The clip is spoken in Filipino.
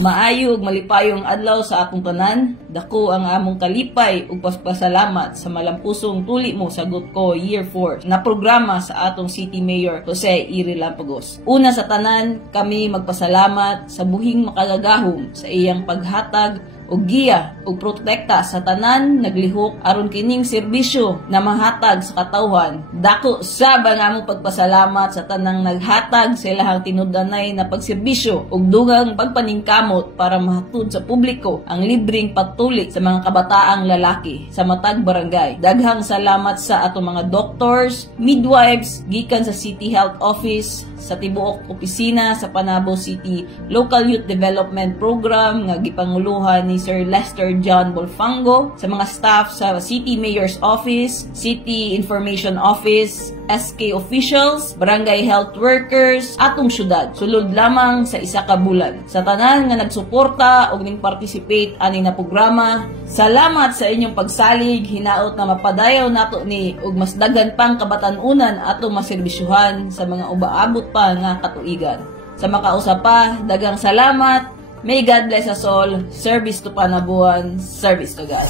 Maayo ug malipayong adlaw sa akong tanan. Dako ang among kalipay ug pasalamat sa malampusong tuli mo sagot ko Year 4 na programa sa atong City Mayor Jose Iri Lampagos. Una sa tanan, kami magpasalamat sa buhing makagagahom sa iyang paghatag og giya ug protekta sa tanan naglihok aron kining serbisyo na mahatag sa katawhan. Dako sab ang among pagpasalamat sa tanang naghatag sa ilahang tinud-anay na pagserbisyo ug dugang pagpaningkamot para mahatod sa publiko ang libreng pagtulik sa mga kabataang lalaki sa matag barangay. Daghang salamat sa atong mga doctors, midwives gikan sa City Health Office, sa tibuok opisina sa Panabo City Local Youth Development Program nga gipanguluhan ni Sir Lester John Bolfango, sa mga staff sa City Mayor's Office, City Information Office, SK officials, barangay health workers, atong syudad. Sulod lamang sa isa ka bulan. Sa tanan nga nagsuporta og ning participate ani na programa, salamat sa inyong pagsalig. Hinaot na mapadayaw nato ni og mas daghan pang kabatan-unan atong maserbisyuhan sa mga ubaabot pa nga katuigan. Sa makausa pa, daghang salamat. May God bless us all. Service to Panabuan. Service to God.